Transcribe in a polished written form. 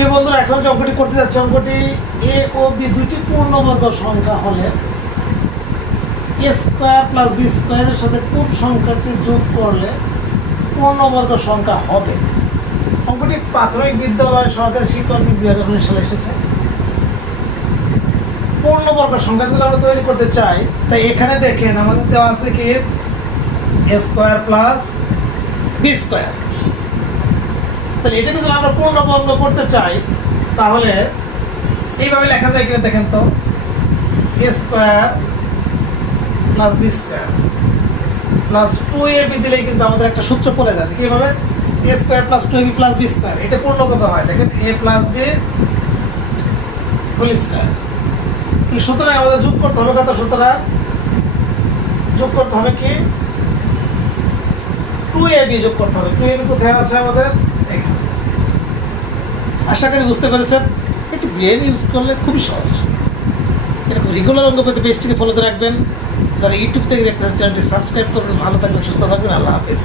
প্রিয় বন্ধুরা, এখন যে অঙ্কটি করতে যাচ্ছে, অঙ্কটি এ ও বি দুইটি পূর্ণবর্গ সংখ্যা হলে এ স্কোয়ার প্লাস বি স্কোয়ারের সাথে কোন সংখ্যাটি যোগ করলে পূর্ণবর্গ সংখ্যা হবে। অঙ্কটি প্রাথমিক বিদ্যালয় সহকারী শিক্ষক 2019 সালে এসেছে। পূর্ণবর্গ সংখ্যা যদি আমরা তৈরি করতে চাই, তাই এখানে দেখেন আমাদের দেওয়া আছে কি এ স্কোয়ার প্লাস বি স্কোয়ার। তাহলে এটাকে যদি আমরা পূর্ণবর্গ করতে চাই তাহলে এইভাবে লেখা যায় কিনা দেখেন তো, A square plus B square plus 2ab দিলেই কিন্তু আমাদের একটা সূত্র পড়ে যায় কিভাবে, A square plus 2ab plus B square. এটা পূর্ণবর্গ হয়, দেখেন A plus B whole square. সুতরাং আমাদের যোগ করতে হবে কত, সুতরাং যোগ করতে হবে কি 2ab যোগ করতে হবে। 2ab কোথায় আছে আমাদের এখানে। আশা করি বুঝতে পেরেছেন। একটু ব্রেন ইউজ করলে খুবই সহজ। এরকম রেগুলার অঙ্ক পেতে পেজটিকে ফলোতে রাখবেন। যারা ইউটিউব থেকে দেখতে চ্যানেলটি সাবস্ক্রাইব করবেন। ভালো থাকবেন, সুস্থ থাকবেন। আল্লাহ হাফেজ।